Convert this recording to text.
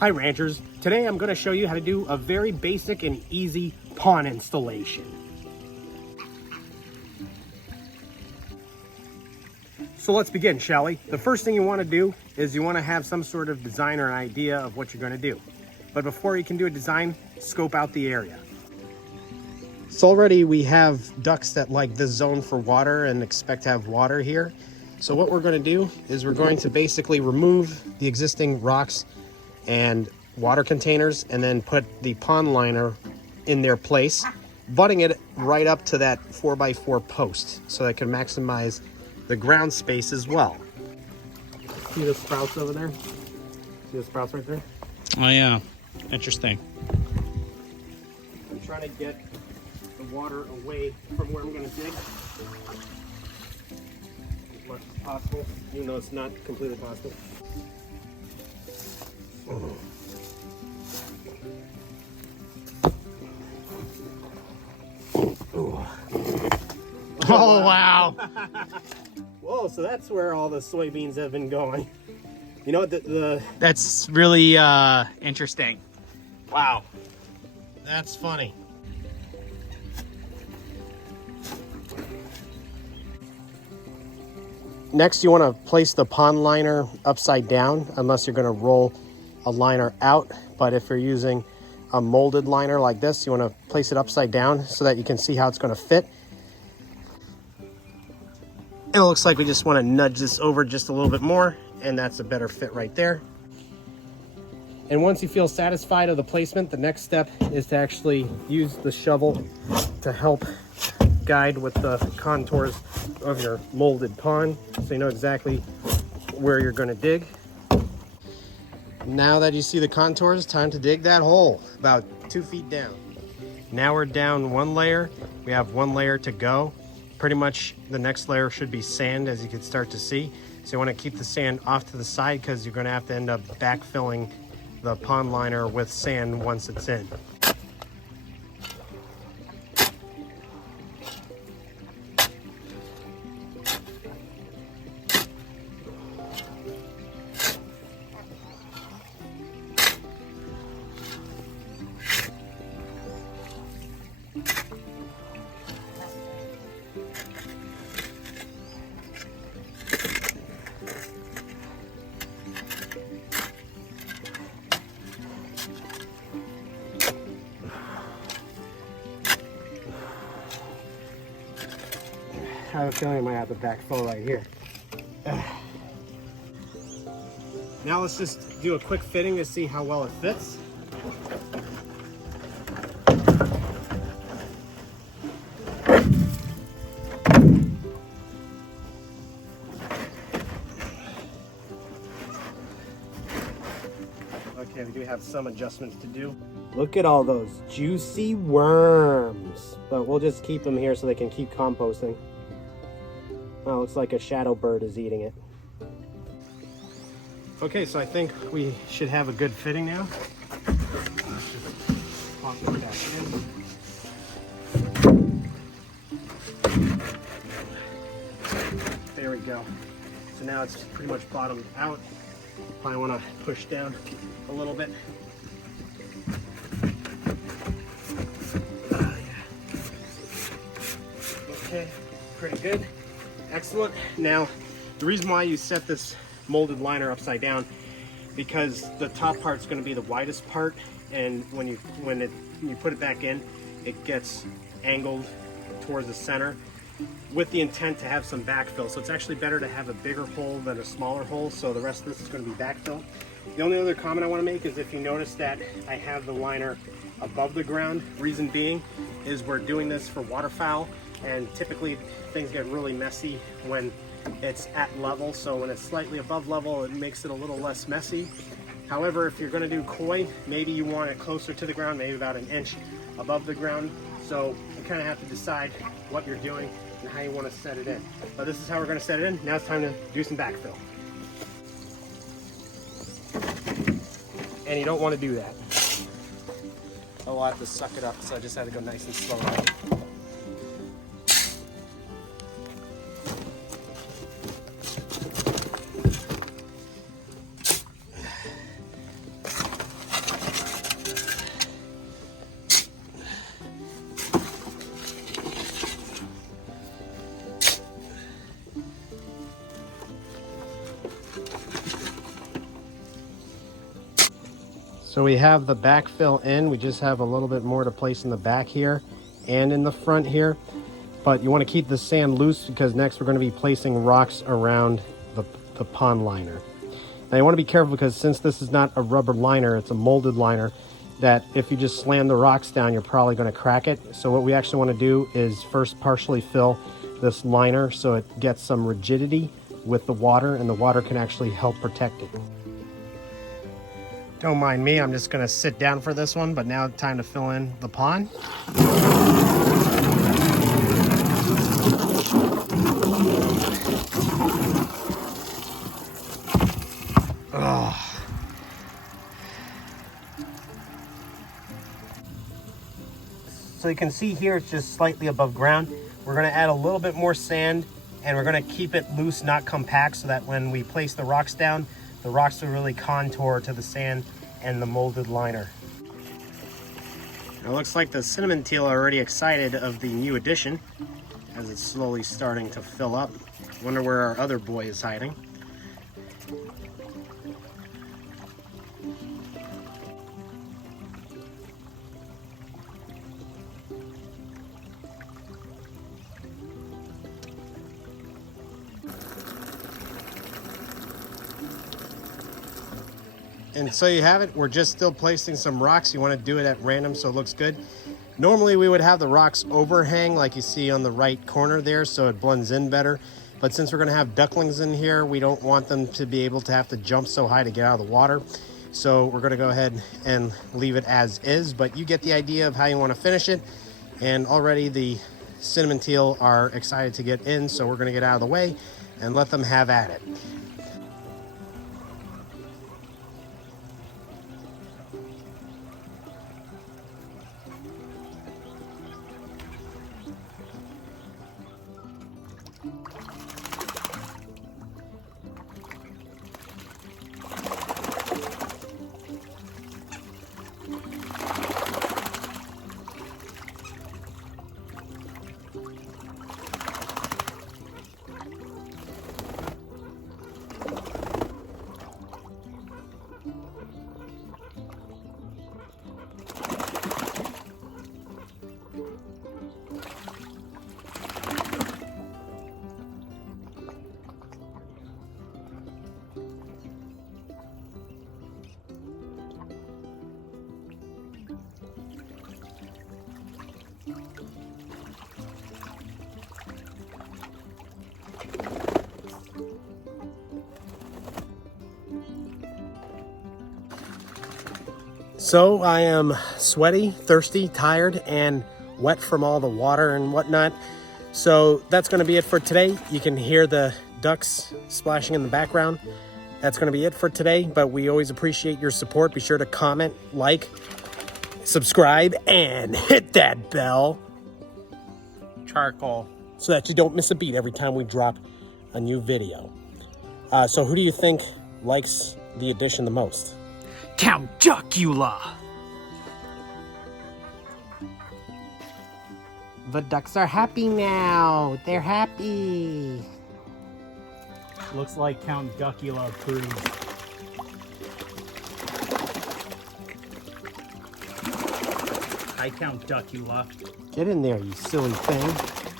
Hi ranchers, today I'm going to show you how to do a very basic and easy pond installation. So let's begin, shall we? The first thing you want to do is you want to have some sort of design or an idea of what you're going to do. But before you can do a design, scope out the area. So already we have ducks that like this zone for water and expect to have water here. So what we're going to do is we're going to basically remove the existing rocks and water containers and then put the pond liner in their place, butting it right up to that 4x4 post so that can maximize the ground space as well. See the sprouts over there? See the sprouts right there? Oh yeah, interesting. I'm trying to get the water away from where I'm going to dig as much as possible, even though it's not completely possible. Oh wow. Whoa, so that's where all the soybeans have been going. You know what, That's really interesting. wow, that's funny. Next, you want to place the pond liner upside down, unless you're going to roll a liner out. But if you're using a molded liner like this, you want to place it upside down so that you can see how it's going to fit. And it looks like we just want to nudge this over just a little bit more, and that's a better fit right there. And once you feel satisfied of the placement, the next step is to actually use the shovel to help guide with the contours of your molded pond so you know exactly where you're going to dig. Now that you see the contours, time to dig that hole about 2 feet down. Now we're down one layer. We have one layer to go. Pretty much the next layer should be sand, as you can start to see. So you want to keep the sand off to the side because you're going to have to end up backfilling the pond liner with sand once it's in. I have a feeling I might have to backfill right here. Now let's just do a quick fitting to see how well it fits. Okay, we do have some adjustments to do. Look at all those juicy worms. But we'll just keep them here so they can keep composting. Oh, looks like a shadow bird is eating it. Okay, so I think we should have a good fitting now. Let's just pop it back in. There we go. So now it's pretty much bottomed out. Probably want to push down a little bit. Okay, pretty good. Excellent. Now, the reason why you set this molded liner upside down, because the top part's going to be the widest part, and when you put it back in, it gets angled towards the center with the intent to have some backfill. So it's actually better to have a bigger hole than a smaller hole, so the rest of this is going to be backfill. The only other comment I want to make is if you notice that I have the liner above the ground, reason being is we're doing this for waterfowl, and typically things get really messy when it's at level. So when it's slightly above level, it makes it a little less messy. However, if you're going to do koi, maybe you want it closer to the ground, maybe about an inch above the ground. So you kind of have to decide what you're doing and how you want to set it in. But this is how we're going to set it in. Now it's time to do some backfill. And you don't want to do that. Oh, I'll have to suck it up, so I just had to go nice and slow. So we have the back fill in. We just have a little bit more to place in the back here and in the front here. But you want to keep the sand loose because next we're going to be placing rocks around the pond liner. Now you want to be careful because since this is not a rubber liner, it's a molded liner, that if you just slam the rocks down, you're probably going to crack it. So what we actually want to do is first partially fill this liner so it gets some rigidity with the water, and the water can actually help protect it. Don't mind me, I'm just going to sit down for this one, but now it's time to fill in the pond. So you can see here it's just slightly above ground. We're going to add a little bit more sand, and we're going to keep it loose, not compact, so that when we place the rocks down, the rocks will really contour to the sand and the molded liner. It looks like the cinnamon teal are already excited of the new addition as it's slowly starting to fill up. Wonder where our other boy is hiding. And so you have it. We're just still placing some rocks. You want to do it at random so it looks good. Normally we would have the rocks overhang like you see on the right corner there so it blends in better. But since we're going to have ducklings in here, we don't want them to be able to have to jump so high to get out of the water. So we're going to go ahead and leave it as is. But you get the idea of how you want to finish it. And already the cinnamon teal are excited to get in, so we're going to get out of the way and let them have at it. So I am sweaty, thirsty, tired, and wet from all the water and whatnot. So that's going to be it for today. You can hear the ducks splashing in the background. That's going to be it for today, but we always appreciate your support. Be sure to comment, like, subscribe, and hit that bell. Charcoal. So that you don't miss a beat every time we drop a new video. So who do you think likes the addition the most? Count Dracula. The ducks are happy now. They're happy. Looks like Count Dracula approves. Hi, Count Dracula. Get in there, you silly thing.